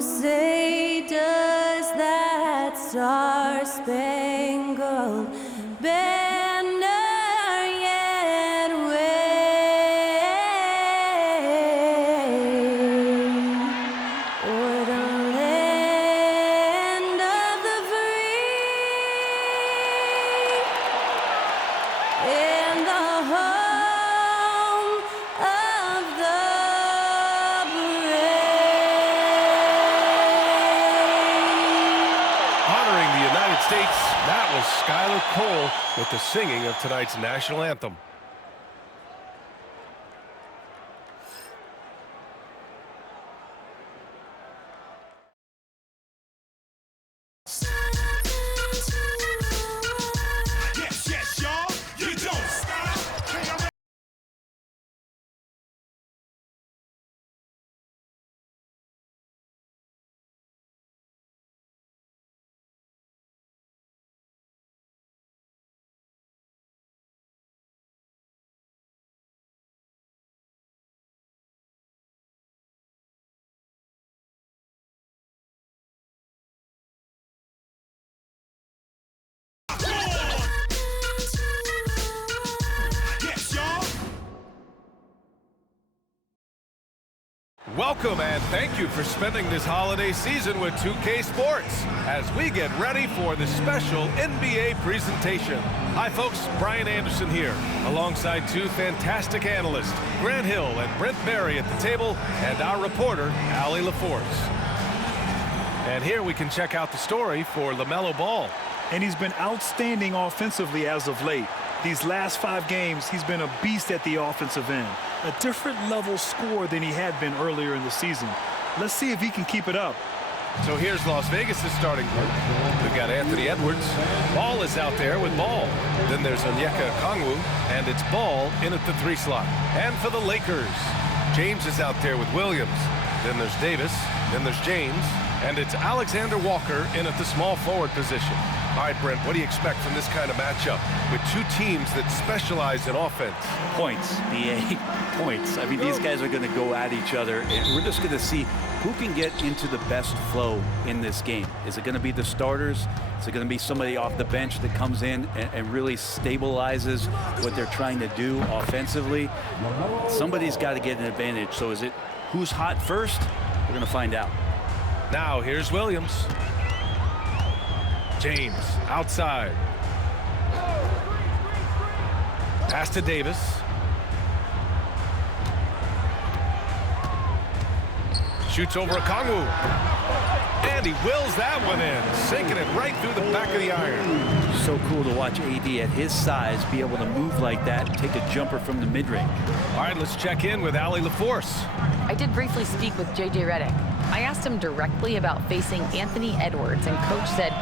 say does that star-spangled banner yet wave o'er the land of the free and the home of the States, that was Skylar Cole with the singing of tonight's national anthem. Yes, yes, y'all, you don't stop. Welcome and thank you for spending this holiday season with 2K Sports as we get ready for the special NBA presentation. Hi folks, Brian Anderson here, alongside two fantastic analysts, Grant Hill and Brent Barry at the table, and our reporter, Allie LaForce. And here we can check out the story for LaMelo Ball. And he's been outstanding offensively as of late. These last 5 games, he's been a beast at the offensive end. A different level score than he had been earlier in the season. Let's see if he can keep it up. So here's Las Vegas' starting group. We've got Anthony Edwards. Ball is out there with Ball. Then there's Onyeka Okongwu, and it's Ball in at the 3 slot. And for the Lakers, James is out there with Williams. Then there's Davis. Then there's James. And it's Alexander Walker in at the small forward position. All right, Brent, what do you expect from this kind of matchup with two teams that specialize in offense? Points, BA, points. I mean, these guys are going to go at each other, and we're just going to see who can get into the best flow in this game. Is it going to be the starters? Is it going to be somebody off the bench that comes in and really stabilizes what they're trying to do offensively? Somebody's got to get an advantage. So is it who's hot first? We're going to find out. Now, here's Williams. James, outside. Pass to Davis. Shoots over Okongwu. And he wills that one in, sinking it right through the back of the iron. So cool to watch AD at his size be able to move like that and take a jumper from the mid-range. All right, let's check in with Allie LaForce. I did briefly speak with J.J. Redick. I asked him directly about facing Anthony Edwards, and Coach said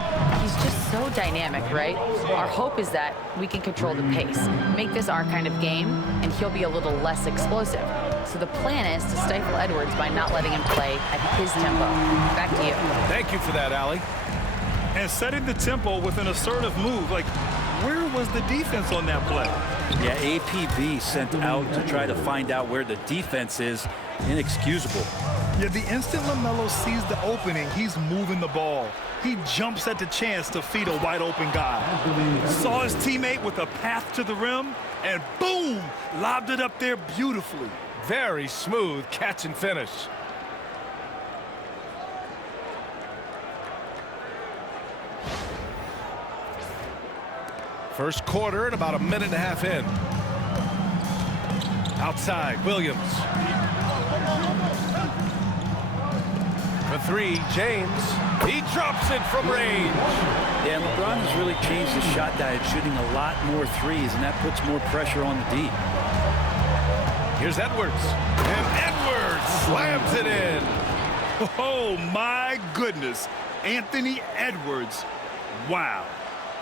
he's just so dynamic, right? Our hope is that we can control the pace, make this our kind of game, and he'll be a little less explosive. So the plan is to stifle Edwards by not letting him play at his tempo. Back to you. Thank you for that, Allie. And setting the tempo with an assertive move. Like, where was the defense on that play? Yeah, APB sent out to try to find out where the defense is. Inexcusable. Yeah, the instant LaMelo sees the opening, he's moving the ball. He jumps at the chance to feed a wide open guy. Saw his teammate with a path to the rim, and boom, lobbed it up there beautifully. Very smooth catch and finish. First quarter and about a minute and a half in. Outside, Williams. For 3, James. He drops it from range. Yeah, LeBron has really changed his shot diet, shooting a lot more threes, and that puts more pressure on the D. Here's Edwards. And Edwards slams it in. Oh, my goodness. Anthony Edwards. Wow.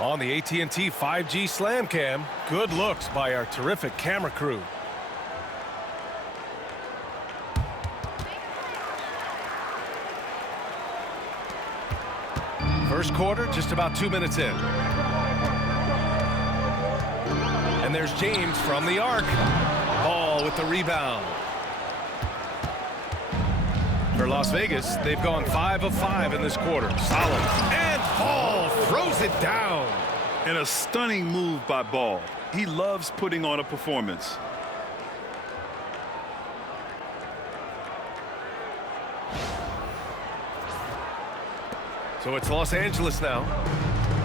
On the AT&T 5G Slam Cam, good looks by our terrific camera crew. First quarter, just about 2 minutes in. And there's James from the arc. Ball with the rebound. For Las Vegas, they've gone 5 of 5 in this quarter. Solid. And Ball throws it down. And a stunning move by Ball. He loves putting on a performance. So it's Los Angeles now.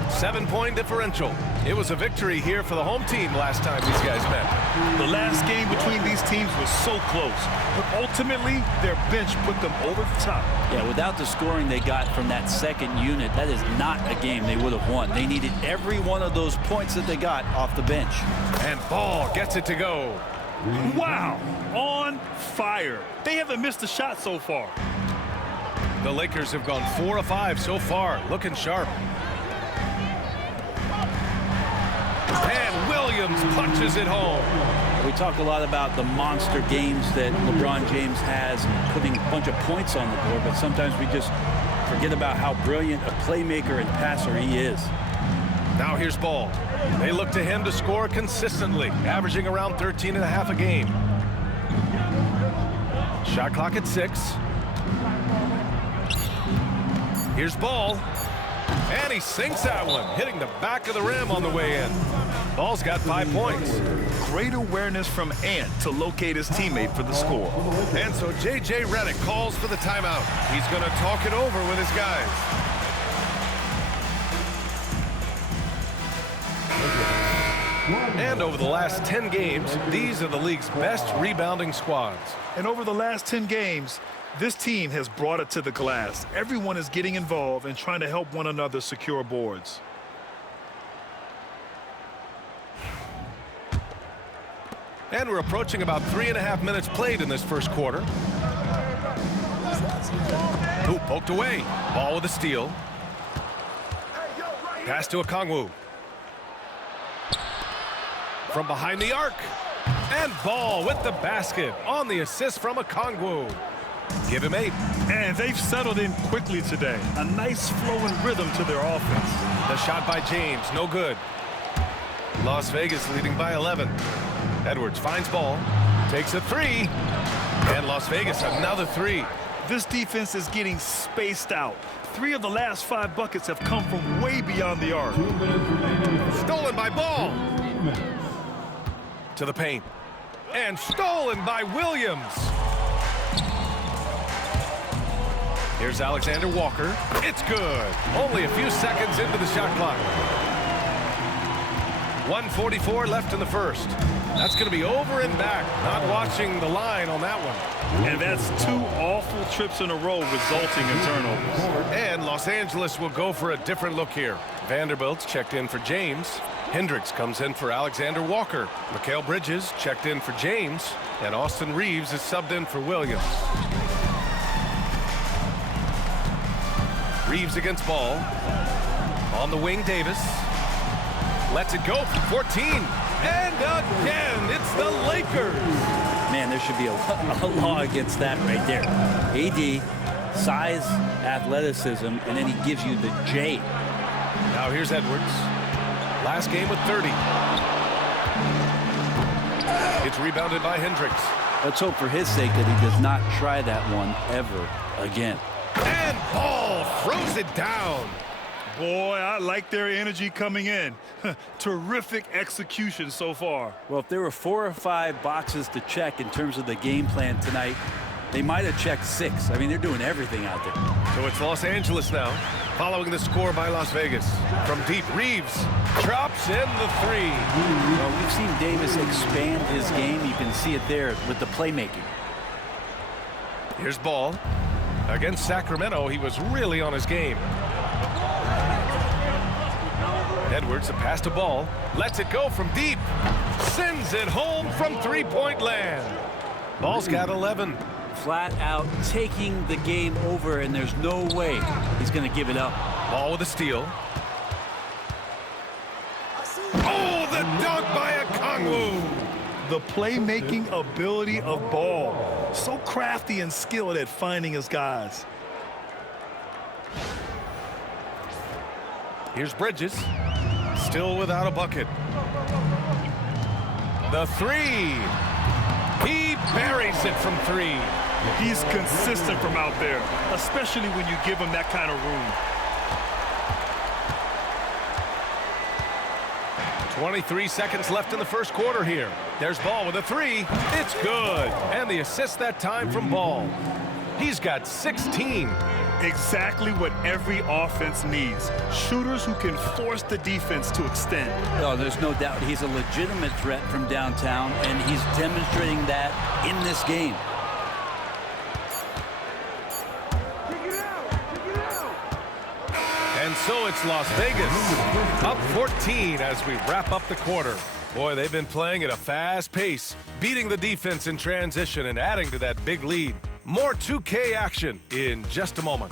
7-point differential. It was a victory here for the home team last time these guys met. The last game between these teams was so close, but ultimately their bench put them over the top. Yeah, without the scoring they got from that second unit, that is not a game they would have won. They needed every one of those points that they got off the bench. And Ball gets it to go. Wow, on fire. They haven't missed a shot so far. The Lakers have gone 4 of 5 so far, looking sharp. And Williams punches it home. We talk a lot about the monster games that LeBron James has and putting a bunch of points on the board, but sometimes we just forget about how brilliant a playmaker and passer he is. Now here's Ball. They look to him to score consistently, averaging around 13.5 a game. Shot clock at 6. Here's Ball. And he sinks that one, hitting the back of the rim on the way in. Ball's got 5 points. Great awareness from Ant to locate his teammate for the score. And so J.J. Redick calls for the timeout. He's going to talk it over with his guys. And over the last 10 games, these are the league's best rebounding squads. And over the last 10 games, this team has brought it to the glass. Everyone is getting involved and trying to help one another secure boards. And we're approaching about 3.5 minutes played in this first quarter. Hoop poked away. Ball with a steal. Pass to Okongwu. From behind the arc. And Ball with the basket on the assist from Okongwu. Give him 8. And they've settled in quickly today. A nice flow and rhythm to their offense. The shot by James, no good. Las Vegas leading by 11. Edwards finds Ball, takes a 3, and Las Vegas another 3. This defense is getting spaced out. 3 of the last 5 buckets have come from way beyond the arc. Stolen by Ball. To the paint. And stolen by Williams. Here's Alexander Walker. It's good. Only a few seconds into the shot clock. 1:44 left in the first. That's going to be over and back. Not watching the line on that one. And that's 2 awful trips in a row resulting in turnovers. And Los Angeles will go for a different look here. Vanderbilt's checked in for James. Hendricks comes in for Alexander Walker. Mikal Bridges checked in for James. And Austin Reeves is subbed in for Williams. Reeves against Ball. On the wing, Davis. Lets it go for 14. And again, it's the Lakers. Man, there should be a law against that right there. AD, size, athleticism, and then he gives you the J. Now here's Edwards. Last game with 30. It's rebounded by Hendricks. Let's hope for his sake that he does not try that one ever again. And Ball throws it down. Boy, I like their energy coming in. Terrific execution so far. Well, if there were 4 or 5 boxes to check in terms of the game plan tonight, they might have checked 6. I mean, they're doing everything out there. So it's Los Angeles now, following the score by Las Vegas. From deep, Reeves drops in the 3. Well, we've seen Davis expand his game. You can see it there with the playmaking. Here's Ball. Against Sacramento, he was really on his game. Edwards, a pass to Ball. Lets it go from deep. Sends it home from three-point land. Ball's got 11. Flat out taking the game over, and there's no way he's going to give it up. Ball with a steal. Oh, the dunk by Okongwu. The playmaking ability of Ball. So crafty and skilled at finding his guys. Here's Bridges. Still without a bucket. The 3. He buries it from 3. He's consistent from out there, especially when you give him that kind of room. 23 seconds left in the first quarter here. There's Ball with a three. It's good. And the assist that time from Ball. He's got 16. Exactly what every offense needs. Shooters who can force the defense to extend. Oh, there's no doubt he's a legitimate threat from downtown, and he's demonstrating that in this game. And so it's Las Vegas up 14 as we wrap up the quarter. Boy, they've been playing at a fast pace, beating the defense in transition and adding to that big lead. More 2K action in just a moment.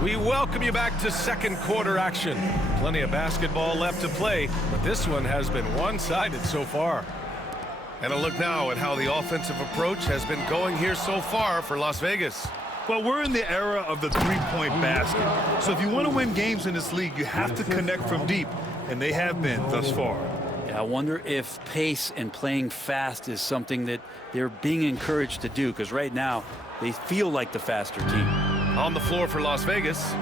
We welcome you back to second quarter action. Plenty of basketball left to play, but this one has been one-sided so far. And a look now at how the offensive approach has been going here so far for Las Vegas. Well, we're in the era of the three-point basket. So if you want to win games in this league, you have to connect from deep, and they have been thus far. I wonder if pace and playing fast is something that they're being encouraged to do, because right now they feel like the faster team. On the floor for Las Vegas,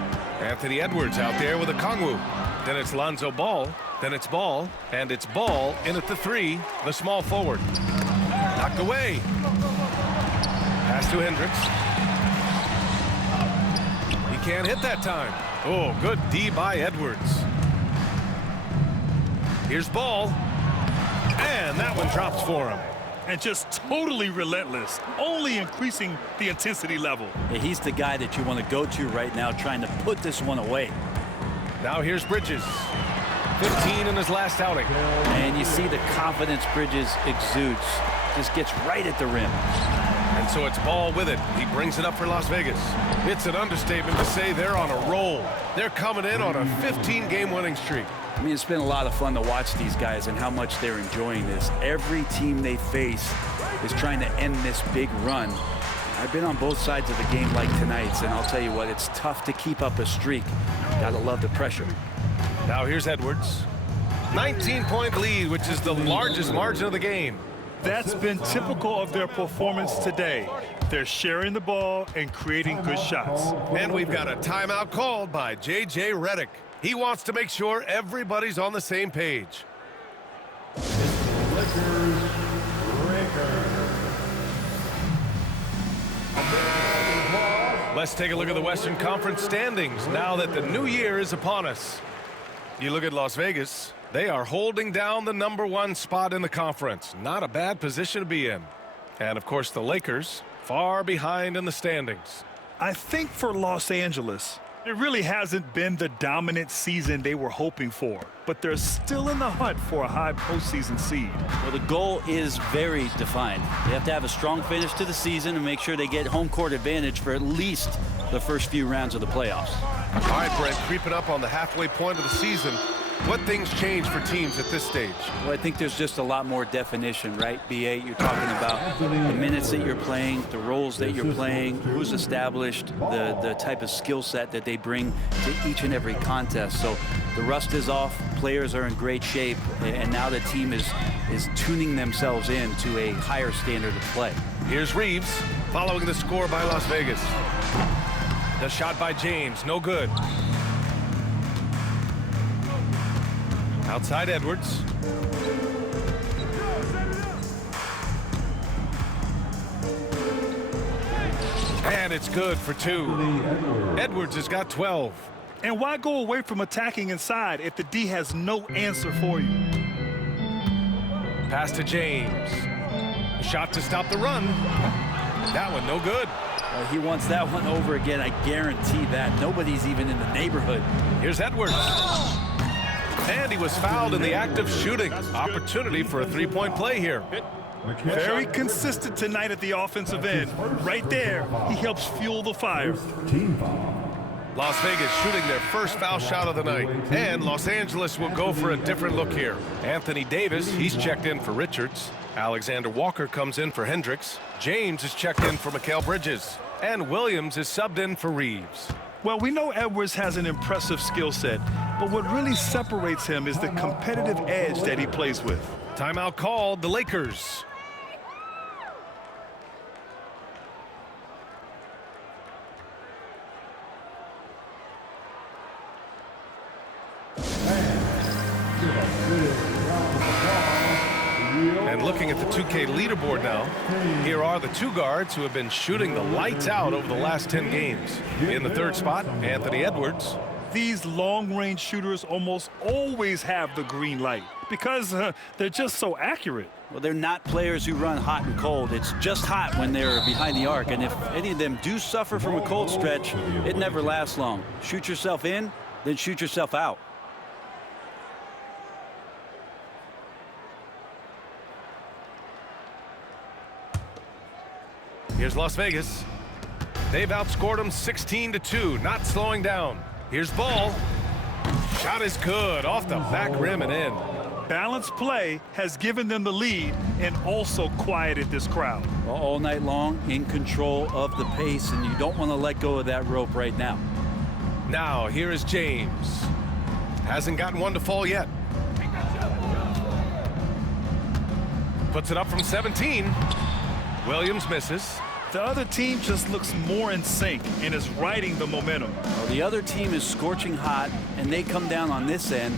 Anthony Edwards out there with a Kongwu. Then it's Lonzo Ball. Then it's Ball. And it's Ball in at the three, the small forward. Knocked away. Pass to Hendricks. He can't hit that time. Oh, good D by Edwards. Here's Ball. And that one drops for him. And just totally relentless, only increasing the intensity level. Yeah, he's the guy that you want to go to right now, trying to put this one away. Now here's Bridges. 15 in his last outing. And you see the confidence Bridges exudes. Just gets right at the rim. And so it's Ball with it. He brings it up for Las Vegas. It's an understatement to say they're on a roll. They're coming in on a 15-game winning streak. I mean, it's been a lot of fun to watch these guys and how much they're enjoying this. Every team they face is trying to end this big run. I've been on both sides of the game like tonight's, and I'll tell you what, it's tough to keep up a streak. Gotta love the pressure. Now here's Edwards. 19-point lead, which is the largest margin of the game. That's been typical of their performance today. They're sharing the ball and creating good shots. And we've got a timeout called by J.J. Redick. He wants to make sure everybody's on the same page. Let's take a look at the Western Conference standings now that the new year is upon us. You look at Las Vegas, they are holding down the #1 spot in the conference. Not a bad position to be in. And of course the Lakers, far behind in the standings. I think for Los Angeles, it really hasn't been the dominant season they were hoping for, but they're still in the hunt for a high postseason seed. Well, the goal is very defined. They have to have a strong finish to the season and make sure they get home court advantage for at least the first few rounds of the playoffs. All right, Brent, creeping up on the halfway point of the season. What things change for teams at this stage? Well, I think there's just a lot more definition, right, B.A.? You're talking about the minutes that you're playing, the roles that you're playing, who's established, the type of skill set that they bring to each and every contest. So the rust is off, players are in great shape, and now the team is tuning themselves in to a higher standard of play. Here's Reeves following the score by Las Vegas. The shot by James, no good. Outside Edwards. And it's good for two. Edwards has got 12. And why go away from attacking inside if the D has no answer for you? Pass to James. A shot to stop the run. That one no good. He wants that one over again, I guarantee that. Nobody's even in the neighborhood. Here's Edwards. And he was fouled in the act of shooting. Opportunity for a three-point play here. Very consistent tonight at the offensive end. Right there, he helps fuel the fire. Las Vegas shooting their first foul shot of the night. And Los Angeles will go for a different look here. Anthony Davis, he's checked in for Richards. Alexander Walker comes in for Hendricks. James is checked in for Mikal Bridges. And Williams is subbed in for Reeves. Well, we know Edwards has an impressive skill set, but what really separates him is the competitive edge that he plays with. Timeout called, the Lakers. And looking at the 2K leaderboard now, here are the two guards who have been shooting the lights out over the last 10 games. In the third spot, Anthony Edwards. These long-range shooters almost always have the green light because they're just so accurate. Well, they're not players who run hot and cold. It's just hot when they're behind the arc. And if any of them do suffer from a cold stretch, it never lasts long. Shoot yourself in, then shoot yourself out. Here's Las Vegas. They've outscored them 16-2, not slowing down. Here's Ball. Shot is good, off the back rim and in. Balanced play has given them the lead and also quieted this crowd. Well, all night long, in control of the pace, and you don't want to let go of that rope right now. Now, here is James. Hasn't gotten one to fall yet. Puts it up from 17. Williams misses. The other team just looks more in sync and is riding the momentum. Well, the other team is scorching hot, and they come down on this end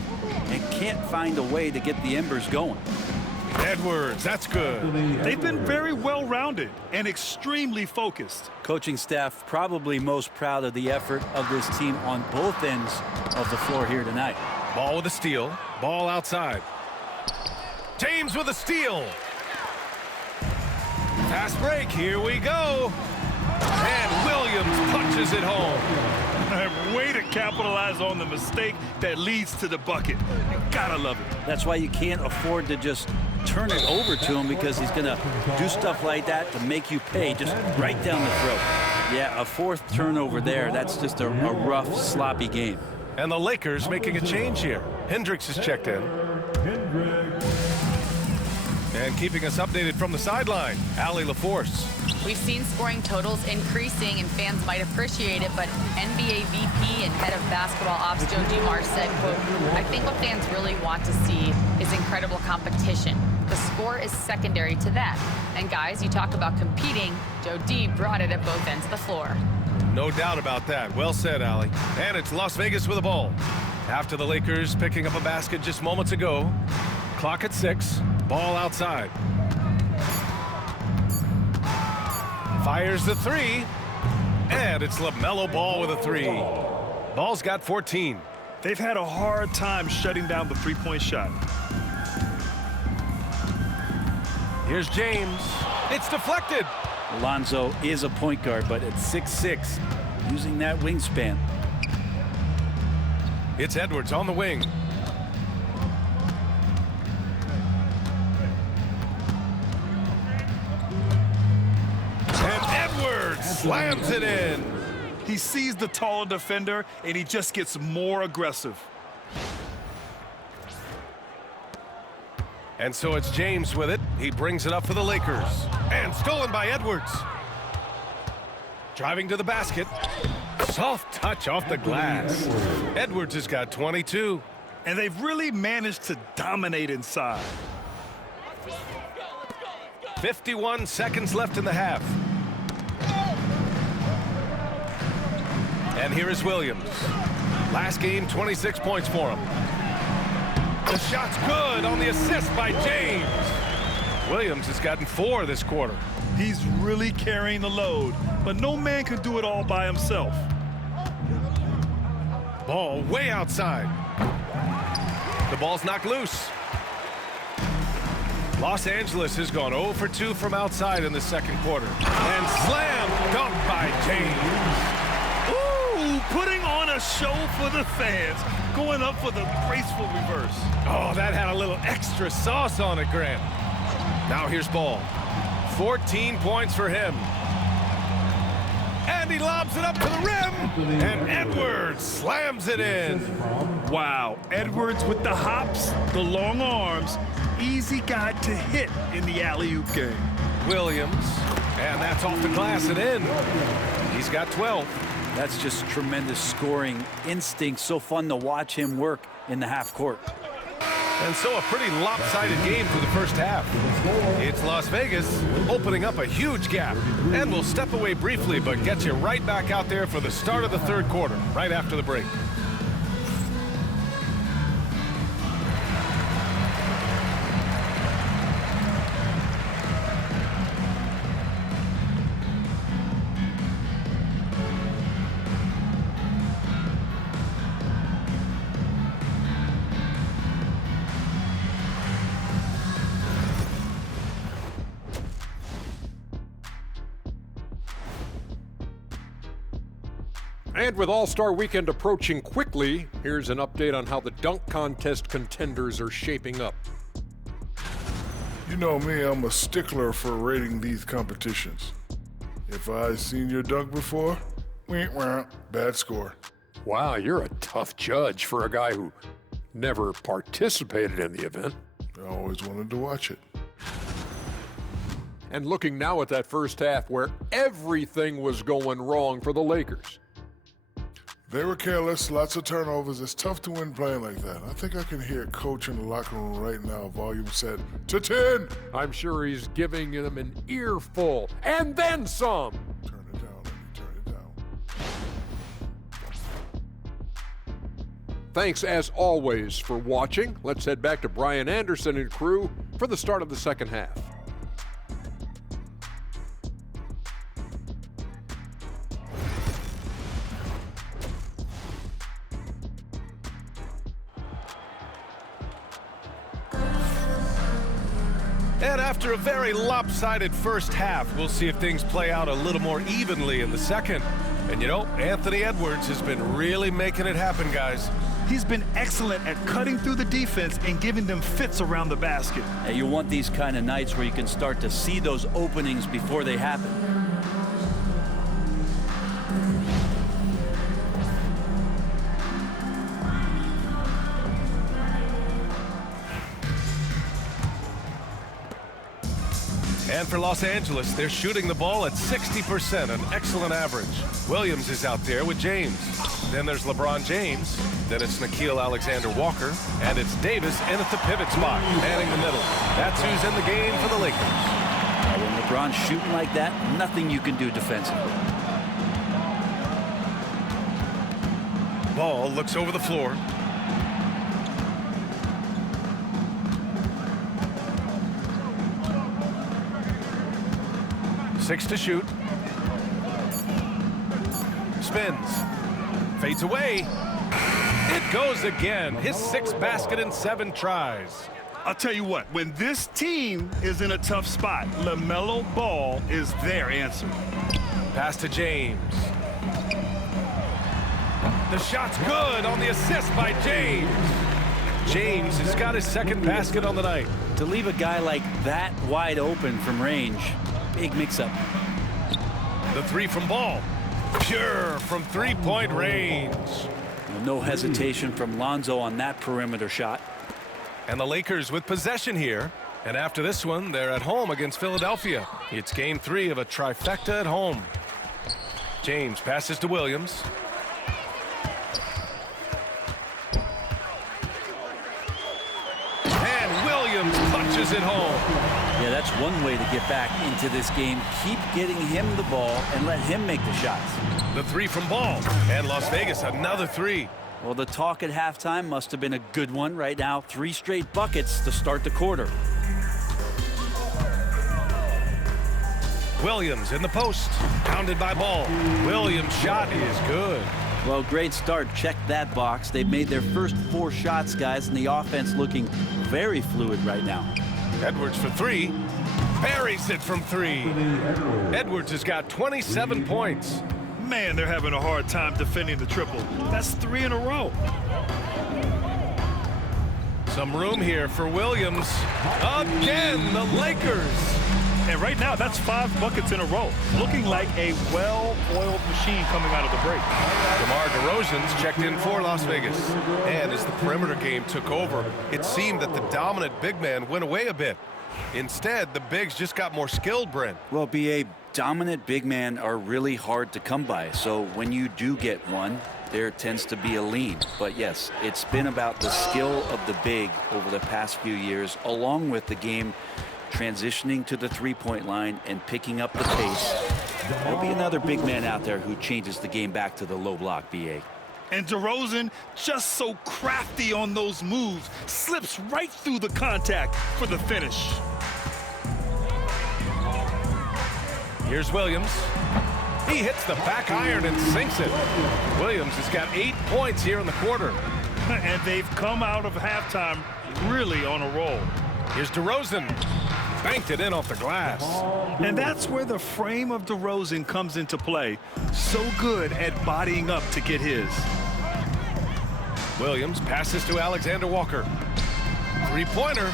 and can't find a way to get the embers going. Edwards, that's good. They've been very well-rounded and extremely focused. Coaching staff probably most proud of the effort of this team on both ends of the floor here tonight. Ball with a steal. Ball outside. James with a steal. Fast break, here we go. And Williams punches it home. Way to capitalize on the mistake that leads to the bucket. You gotta love it. That's why you can't afford to just turn it over to him, because he's gonna do stuff like that to make you pay just right down the throat. Yeah, a fourth turnover there. That's just a rough, sloppy game. And the Lakers making a change here. Hendricks is checked in. And keeping us updated from the sideline, Allie LaForce. We've seen scoring totals increasing, and fans might appreciate it, but NBA VP and head of basketball ops Joe Dumars said, quote, "I think what fans really want to see is incredible competition. The score is secondary to that. And guys, you talk about competing, Joe D brought it at both ends of the floor." No doubt about that. Well said, Allie. And it's Las Vegas with the ball. After the Lakers picking up a basket just moments ago. Clock at 6. Ball outside. Fires the 3. And it's LaMelo Ball with a 3. Ball's got 14. They've had a hard time shutting down the three-point shot. Here's James. It's deflected. Alonzo is a point guard, but at 6'6", using that wingspan. It's Edwards on the wing. And Edwards slams it in. He sees the taller defender, and he just gets more aggressive. And so it's James with it. He brings it up for the Lakers. And stolen by Edwards. Driving to the basket. Soft touch off the glass. Edwards has got 22. And they've really managed to dominate inside. 51 seconds left in the half. And here is Williams. Last game, 26 points for him. The shot's good on the assist by James. Williams has gotten 4 this quarter. He's really carrying the load, but no man can do it all by himself. Ball way outside. The ball's knocked loose. Los Angeles has gone 0 for 2 from outside in the second quarter. And slam dunk by James. Ooh, putting on a show for the fans, going up for the graceful reverse. Oh, that had a little extra sauce on it, Grant. Now here's Ball. 14 points for him. and he lobs it up to the rim, and Edwards slams it in. Wow, Edwards with the hops, the long arms, easy guy to hit in the alley-oop game. Williams, and that's off the glass and in. He's got 12. That's just tremendous scoring instinct. So fun to watch him work in the half court. And so a pretty lopsided game for the first half. It's Las Vegas opening up a huge gap. And we'll step away briefly, but get you right back out there for the start of the third quarter, right after the break. And with All-Star Weekend approaching quickly, here's an update on how the dunk contest contenders are shaping up. You know me, I'm a stickler for rating these competitions. If I seen your dunk before, bad score. Wow, you're a tough judge for a guy who never participated in the event. I always wanted to watch it. And looking now at that first half where everything was going wrong for the Lakers. They were careless, lots of turnovers. It's tough to win playing like that. I think I can hear Coach in the locker room right now, volume set to 10. I'm sure he's giving them an earful, and then some. Turn it down, turn it down. Thanks, as always, for watching. Let's head back to Brian Anderson and crew for the start of the second half. And after a very lopsided first half, we'll see if things play out a little more evenly in the second. And you know, Anthony Edwards has been really making it happen, guys. He's been excellent at cutting through the defense and giving them fits around the basket. And you want these kind of nights where you can start to see those openings before they happen. And for Los Angeles, they're shooting the ball at 60%, an excellent average. Williams is out there with James. Then there's LeBron James. Then it's Nickeil Alexander-Walker. And it's Davis in at the pivot spot, manning the middle. That's who's in the game for the Lakers. When LeBron's shooting like that, nothing you can do defensively. Ball looks over the floor. Six to shoot. Spins. Fades away. It goes again. His sixth basket in 7 tries. I'll tell you what, when this team is in a tough spot, LaMelo Ball is their answer. Pass to James. The shot's good on the assist by James. James has got his second basket on the night. To leave a guy like that wide open from range, big mix-up. The three from Ball. Pure from three-point range. No hesitation from Lonzo on that perimeter shot. And the Lakers with possession here. And after this one, they're at home against Philadelphia. It's game 3 of a trifecta at home. James passes to Williams. And Williams punches it home. Yeah, that's one way to get back into this game. Keep getting him the ball and let him make the shots. The three from Ball. And Las Vegas, another three. Well, the talk at halftime must have been a good one. Right now, 3 straight buckets to start the quarter. Williams in the post. Pounded by Ball. Williams' shot is good. Well, great start. Check that box. They've made their first 4 shots, guys, and the offense looking very fluid right now. Edwards for 3. Buries it from 3. Edwards has got 27 points. Man, they're having a hard time defending the triple. That's 3 in a row. Some room here for Williams. Again, the Lakers. And right now, that's 5 buckets in a row. Looking like a well-oiled machine coming out of the break. DeMar DeRozan's checked in for Las Vegas. And as the perimeter game took over, it seemed that the dominant big man went away a bit. Instead, the bigs just got more skilled, Brent. Well, B.A., dominant big men are really hard to come by. So when you do get one, there tends to be a lean. But yes, it's been about the skill of the big over the past few years, along with the game transitioning to the three-point line and picking up the pace. There'll be another big man out there who changes the game back to the low block, B.A. And DeRozan, just so crafty on those moves, slips right through the contact for the finish. Here's Williams. He hits the back iron and sinks it. Williams has got 8 points here in the quarter. And they've come out of halftime really on a roll. Here's DeRozan. Banked it in off the glass. And that's where the frame of DeRozan comes into play. So good at bodying up to get his. Williams passes to Alexander Walker. Three-pointer.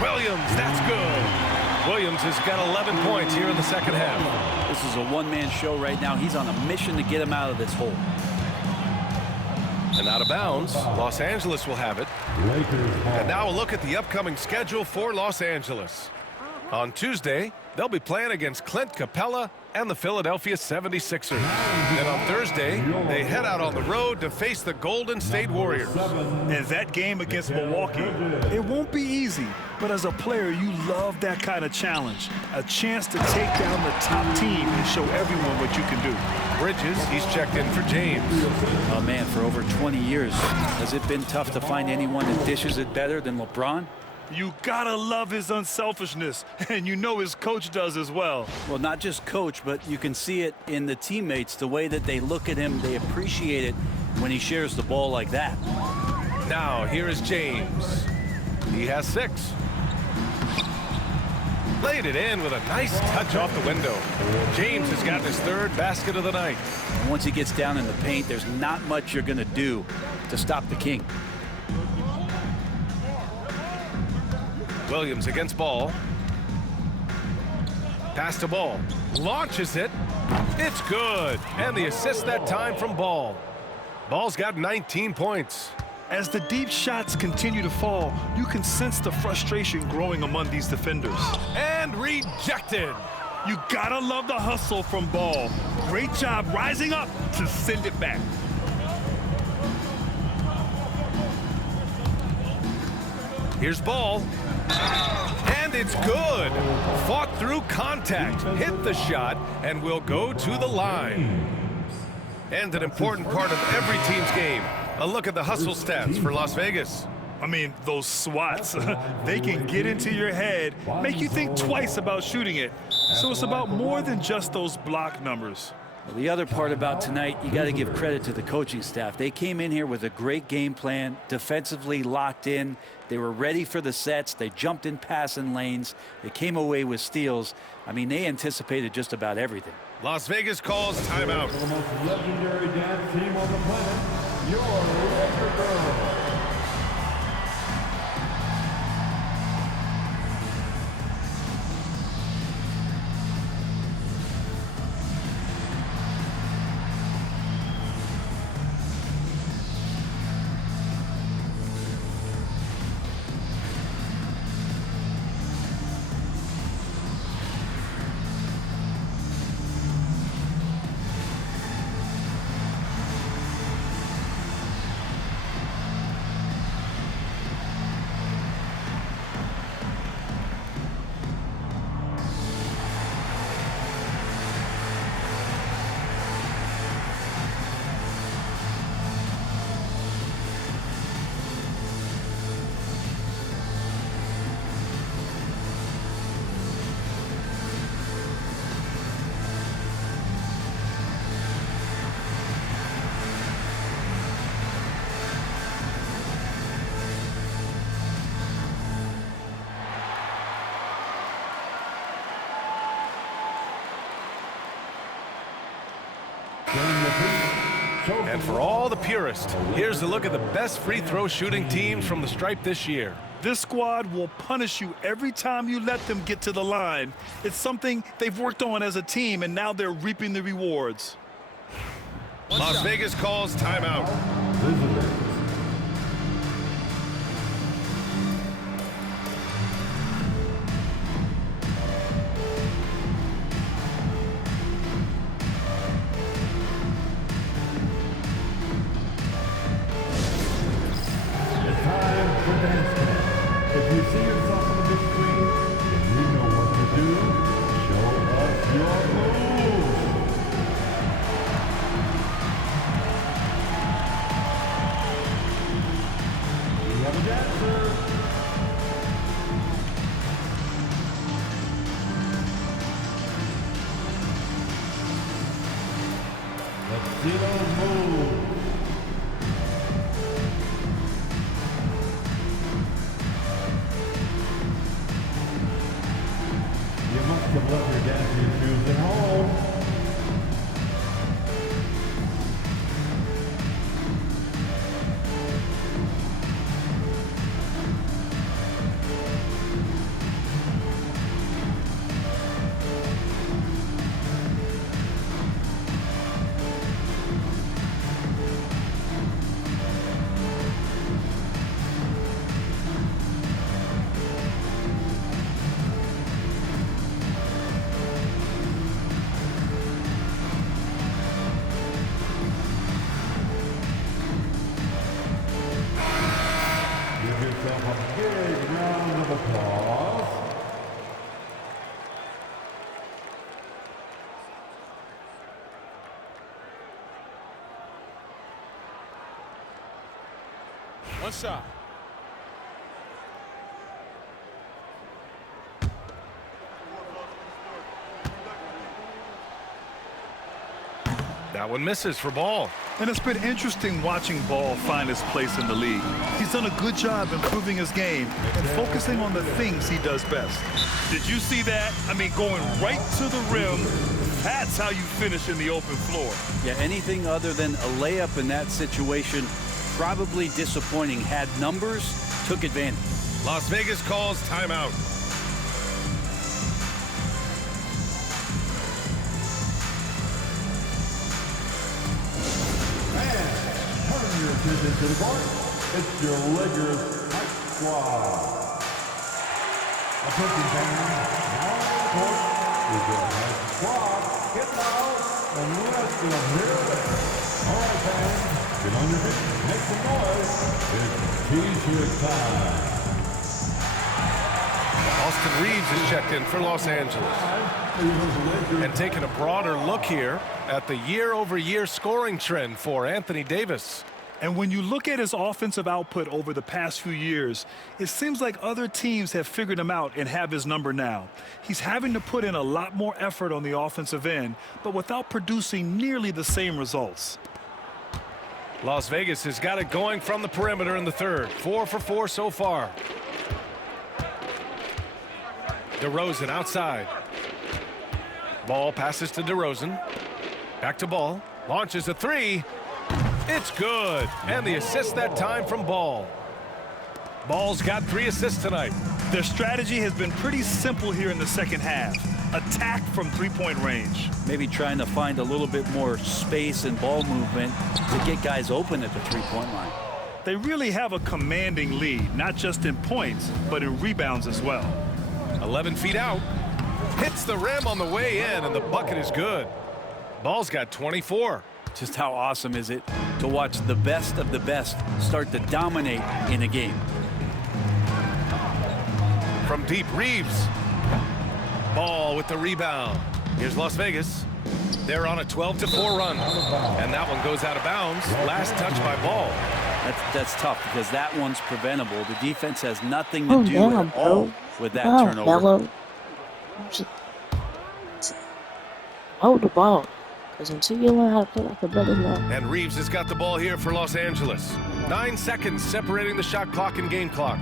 Williams, that's good. Williams has got 11 points here in the second half. This is a one-man show right now. He's on a mission to get him out of this hole. And out of bounds, Los Angeles will have it. And now a look at the upcoming schedule for Los Angeles. On Tuesday, they'll be playing against Clint Capella and the Philadelphia 76ers. Then on Thursday, they head out on the road to face the Golden State Warriors. And that game against Milwaukee, it won't be easy, but as a player, you love that kind of challenge. A chance to take down the top team and show everyone what you can do. Bridges, he's checked in for James. Oh, man, for over 20 years, has it been tough to find anyone that dishes it better than LeBron? You gotta love his unselfishness, and you know his coach does as well. Well, not just coach, but you can see it in the teammates, the way that they look at him. They appreciate it when he shares the ball like that. Now, here is James. He has 6. Laid it in with a nice touch off the window. James has gotten his 3rd basket of the night. And once he gets down in the paint, there's not much you're going to do to stop the king. Williams against Ball. Pass to Ball. Launches it. It's good. And the assist that time from Ball. Ball's got 19 points. As the deep shots continue to fall, you can sense the frustration growing among these defenders. And rejected. You gotta love the hustle from Ball. Great job rising up to send it back. Here's Ball. And it's good. Fought through contact, hit the shot, and will go to the line. And an important part of every team's game. A look at the hustle stats for Las Vegas. I mean, those swats, they can get into your head, make you think twice about shooting it. So it's about more than just those block numbers. Well, the other part about tonight, you got to give credit to the coaching staff. They came in here with a great game plan, defensively locked in. They were ready for the sets. They jumped in passing lanes. They came away with steals. I mean, they anticipated just about everything. Las Vegas calls timeout. The most legendary dance team on the planet, your Laker Girls. And for all the purists, here's a look at the best free throw shooting teams from the stripe this year. This squad will punish you every time you let them get to the line. It's something they've worked on as a team, and now they're reaping the rewards. Las Vegas calls timeout. It's time for dance camp. If you see yourself on the big screen and you know what to do, show us your moves. We have a dancer. Let's see those moves. You must have left your dancing shoes at home. Give yourself a big round of applause. One shot. That one misses for Ball. And it's been interesting watching Ball find his place in the league. He's done a good job improving his game and focusing on the things he does best. Did you see that? I mean, going right to the rim, that's how you finish in the open floor. Yeah, anything other than a layup in that situation, probably disappointing. Had numbers, took advantage. Las Vegas calls timeout. Turn your attention to the court. It's your Lakers Hype Squad. Approaching fans, now on the court is your Hype Squad. Get loud and let's hear it. All right, fans, get on your feet, make some noise. It's T-shirt time. Austin Reeves is checked in for Los Angeles. And taking a broader look here at the year-over-year scoring trend for Anthony Davis. And when you look at his offensive output over the past few years, it seems like other teams have figured him out and have his number now. He's having to put in a lot more effort on the offensive end, but without producing nearly the same results. Las Vegas has got it going from the perimeter in the third. 4 for 4 so far. DeRozan outside. Ball passes to DeRozan. Back to Ball. Launches a three. It's good. And the assist that time from Ball. Ball's got 3 assists tonight. Their strategy has been pretty simple here in the second half. Attack from three-point range. Maybe trying to find a little bit more space and ball movement to get guys open at the three-point line. They really have a commanding lead, not just in points, but in rebounds as well. 11 feet out. Hits the rim on the way in, and the bucket is good. Ball's got 24. Just how awesome is it to watch the best of the best start to dominate in a game. From deep, Reeves. Ball with the rebound. Here's Las Vegas. They're on a 12-4 run. And that one goes out of bounds. Last touch by Ball. That's tough because that one's preventable. The defense has nothing to do at all with that turnover. Mellow. Hold the ball. Because until you learn how to play like a brother now. And Reeves has got the ball here for Los Angeles. 9 seconds separating the shot clock and game clock.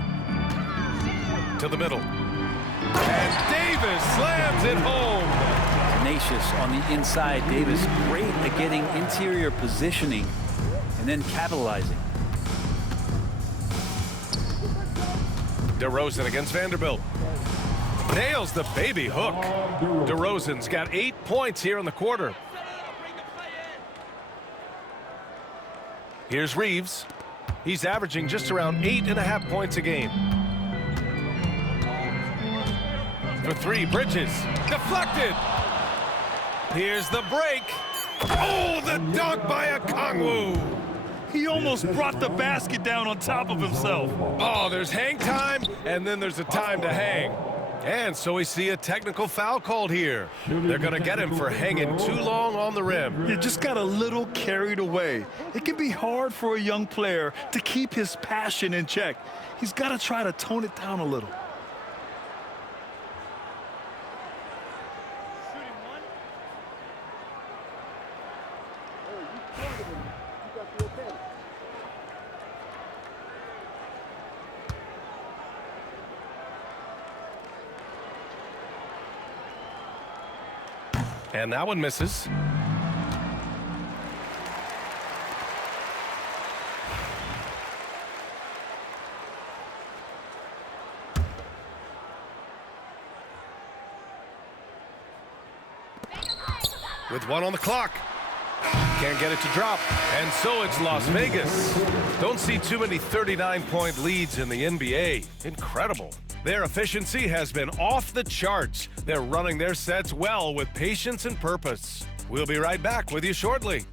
To the middle. And Davis slams it home. Tenacious on the inside. Davis great at getting interior positioning and then capitalizing. DeRozan against Vanderbilt. Nails the baby hook. DeRozan's got 8 points here in the quarter. Here's Reeves. He's averaging just around 8.5 points a game. For three, Bridges. Deflected. Here's the break. Oh, the dunk by Okongwu. He almost brought the basket down on top of himself. Oh, there's hang time, and then there's a time to hang. And so we see a technical foul called here. They're going to get him for hanging too long on the rim. You just got a little carried away. It can be hard for a young player to keep his passion in check. He's got to try to tone it down a little. And that one misses. With one on the clock. Can't get it to drop. And so it's Las Vegas. Don't see too many 39-point leads in the NBA. Incredible. Their efficiency has been off the charts. They're running their sets well with patience and purpose. We'll be right back with you shortly.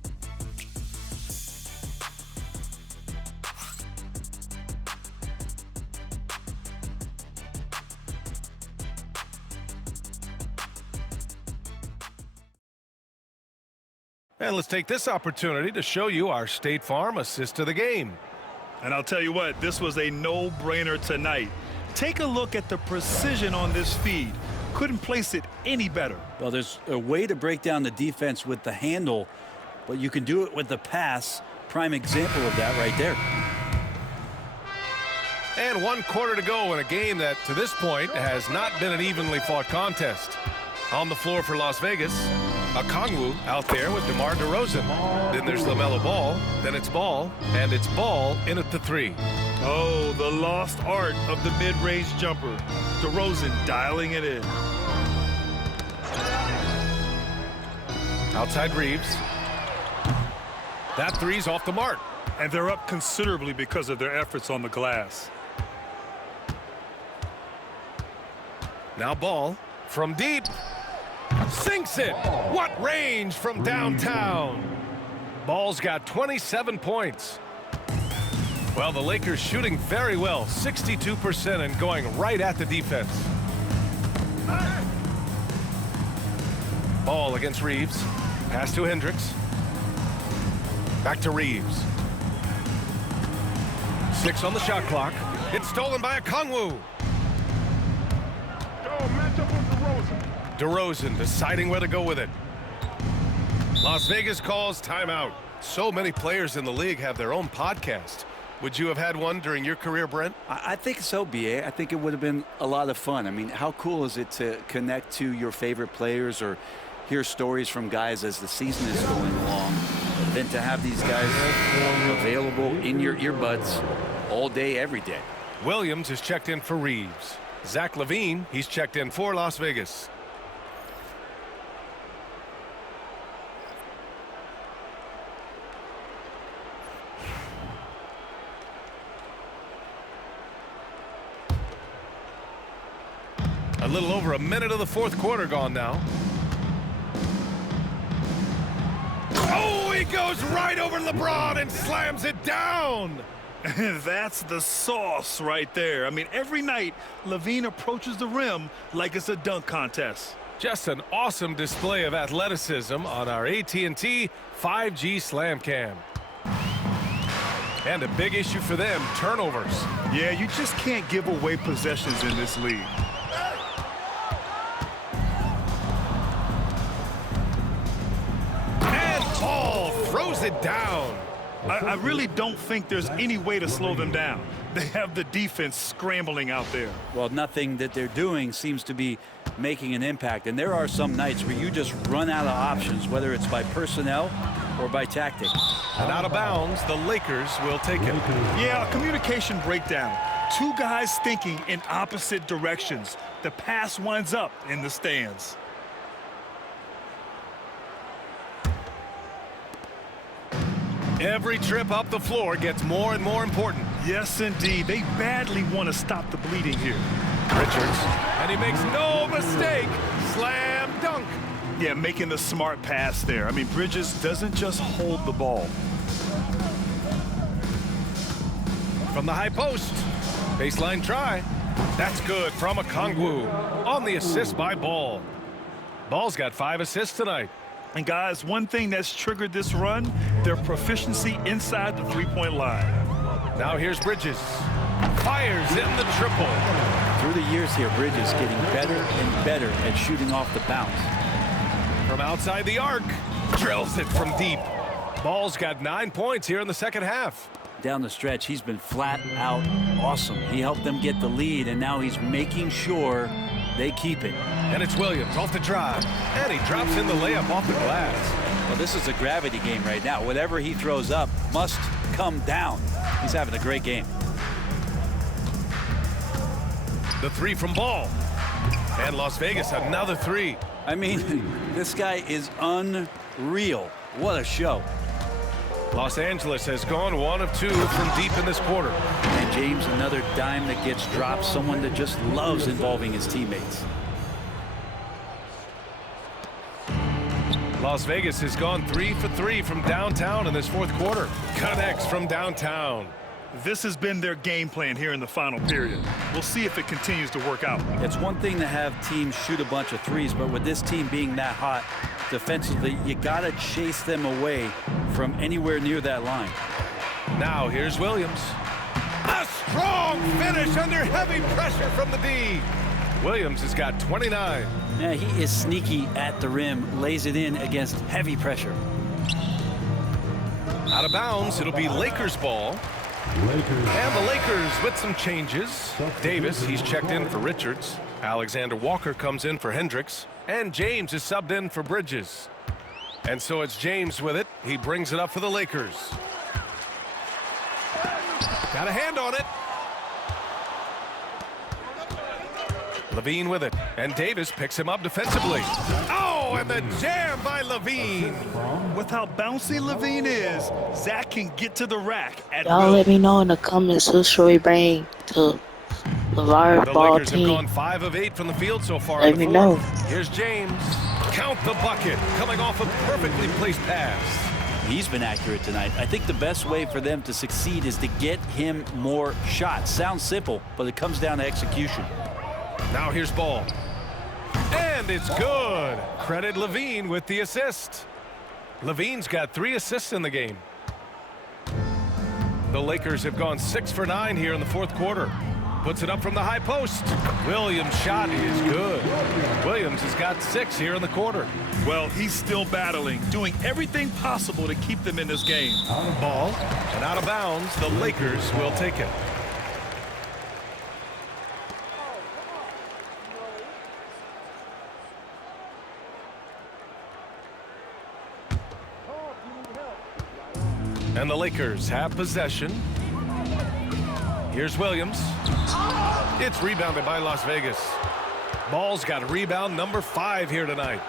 And let's take this opportunity to show you our State Farm assist of the game. And I'll tell you what, this was a no-brainer tonight. Take a look at the precision on this feed. Couldn't place it any better. Well, there's a way to break down the defense with the handle, but you can do it with the pass. Prime example of that right there. And 1 quarter to go in a game that, to this point, has not been an evenly fought contest. On the floor for Las Vegas, Okongwu out there with DeMar DeRozan. Then there's LaMelo Ball, then it's Ball, and it's Ball in at the three. Oh, the lost art of the mid-range jumper. DeRozan dialing it in. Outside Reeves. That three's off the mark. And they're up considerably because of their efforts on the glass. Now Ball from deep. Sinks it. What range from downtown. Ball's got 27 points. Well, the Lakers shooting very well, 62% and going right at the defense. Ball against Reeves. Pass to Hendricks. Back to Reeves. 6 on the shot clock. It's stolen by Okongwu. DeRozan deciding where to go with it. Las Vegas calls timeout. So many players in the league have their own podcast. Would you have had one during your career, Brent? I think so, B.A. I think it would have been a lot of fun. I mean, how cool is it to connect to your favorite players or hear stories from guys as the season is going along, than to have these guys available in your earbuds all day, every day. Williams is checked in for Reeves. Zach LaVine, he's checked in for Las Vegas. A little over a minute of the fourth quarter gone now. Oh, he goes right over LeBron and slams it down. That's the sauce right there. I mean, every night, LaVine approaches the rim like it's a dunk contest. Just an awesome display of athleticism on our AT&T 5G Slam Cam. And a big issue for them, turnovers. Yeah, you just can't give away possessions in this league. Ball throws it down. I really don't think there's any way to slow them down. They have the defense scrambling out there. Well, nothing that they're doing seems to be making an impact. And there are some nights where you just run out of options, whether it's by personnel or by tactic. And out of bounds, the Lakers will take it. Yeah, a communication breakdown. Two guys thinking in opposite directions. The pass winds up in the stands. Every trip up the floor gets more and more important. Yes, indeed. They badly want to stop the bleeding here. Richards, and he makes no mistake. Slam dunk. Yeah, making the smart pass there. I mean, Bridges doesn't just hold the ball. From the high post. Baseline try. That's good from Okongwu on the assist by Ball. Ball's got 5 assists tonight. And guys, one thing that's triggered this run, their proficiency inside the three-point line. Now here's Bridges. Fires in the triple. Through the years here, Bridges getting better and better at shooting off the bounce. From outside the arc. Drills it from deep. Ball's got 9 points here in the second half. Down the stretch, he's been flat out awesome. He helped them get the lead, and now he's making sure they keep it. And it's Williams off the drive. And he drops in the layup off the glass. Well, this is a gravity game right now. Whatever he throws up must come down. He's having a great game. The 3 from Ball. And Las Vegas, another 3. I mean, this guy is unreal. What a show. Los Angeles has gone 1 of 2 from deep in this quarter. And James, another dime that gets dropped, someone that just loves involving his teammates. Las Vegas has gone 3 for 3 from downtown in this fourth quarter. Connects from downtown. This has been their game plan here in the final period. We'll see if it continues to work out. It's one thing to have teams shoot a bunch of threes, but with this team being that hot defensively, you got to chase them away from anywhere near that line. Now here's Williams. A strong finish under heavy pressure from the D. Williams has got 29. Yeah, he is sneaky at the rim, lays it in against heavy pressure. Out of bounds, it'll be Lakers ball. And the Lakers with some changes. Davis, he's checked in for Richards. Alexander Walker comes in for Hendricks. And James is subbed in for Bridges. And so it's James with it. He brings it up for the Lakers. Got a hand on it. Levine with it. And Davis picks him up defensively. Oh, and the jam by Levine. With how bouncy Levine is, Zach can get to the rack at Y'all will. let me know in the comments who should we bring to Lavar The Ball Lakers have team. gone 5 of 8 from the field so far. Let in the me fourth. know. Here's James. Count the bucket. Coming off a perfectly placed pass. He's been accurate tonight. I think the best way for them to succeed is to get him more shots. Sounds simple, but it comes down to execution. Now here's Ball. And it's good. Credit Levine with the assist. Levine's got 3 assists in the game. The Lakers have gone 6 for 9 here in the fourth quarter. Puts it up from the high post. Williams' shot is good. Williams has got 6 here in the quarter. Well, he's still battling, doing everything possible to keep them in this game. Ball and out of bounds. The Lakers will take it. And the Lakers have possession. Here's Williams. It's rebounded by Las Vegas. Ball's got rebound number 5 here tonight.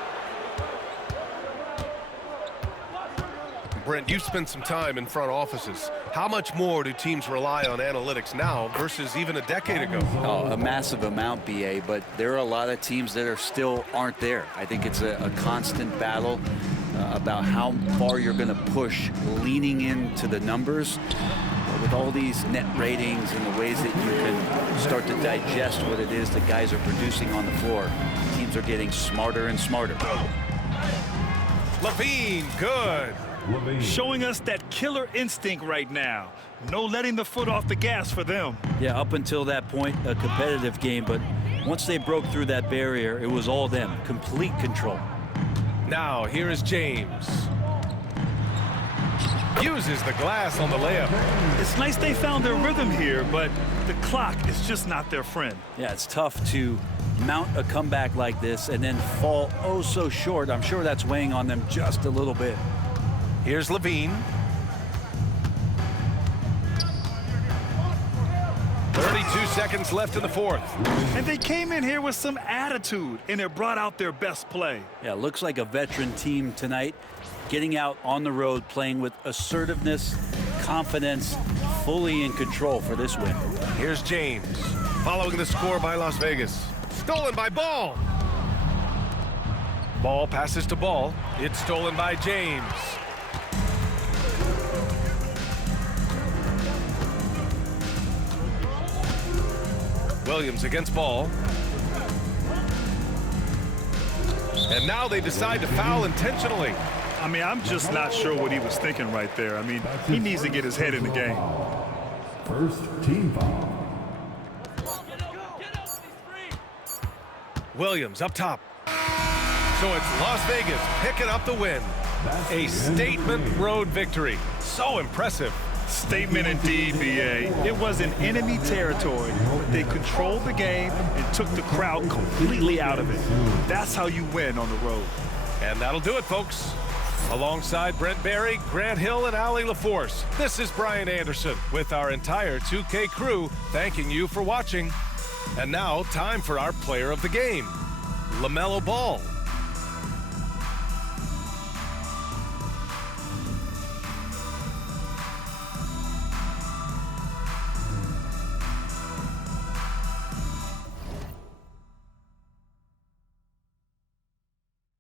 Brent, you've spent some time in front offices. How much more do teams rely on analytics now versus even a decade ago? Oh, a massive amount, BA, but there are a lot of teams that are still aren't there. I think it's a constant battle about how far you're going to push, leaning into the numbers. With all these net ratings and the ways that you can start to digest what it is that guys are producing on the floor, teams are getting smarter and smarter. Levine, good. Showing us that killer instinct right now. No letting the foot off the gas for them. Yeah, up until that point, a competitive game, but once they broke through that barrier, it was all them, complete control. Now, here is James. Uses the glass on the layup. It's nice they found their rhythm here, but the clock is just not their friend. Yeah, it's tough to mount a comeback like this and then fall oh so short. I'm sure that's weighing on them just a little bit. Here's Levine. 32 seconds left in the fourth. And they came in here with some attitude, and it brought out their best play. Yeah, looks like a veteran team tonight, getting out on the road, playing with assertiveness, confidence, fully in control for this win. Here's James, following the score by Las Vegas. Stolen by Ball. Ball passes to Ball. It's stolen by James. Williams against Ball. And now they decide to foul intentionally. I mean, I'm just not sure what he was thinking right there. I mean, he needs to get his head in the game. First team foul. Williams up top. So it's Las Vegas picking up the win. A statement road victory. So impressive. Statement indeed, BA. It was in enemy territory, but they controlled the game and took the crowd completely out of it. That's how you win on the road. And that'll do it, folks. Alongside Brent Barry, Grant Hill, and Allie LaForce, this is Brian Anderson with our entire 2K crew thanking you for watching. And now, time for our player of the game, LaMelo Ball.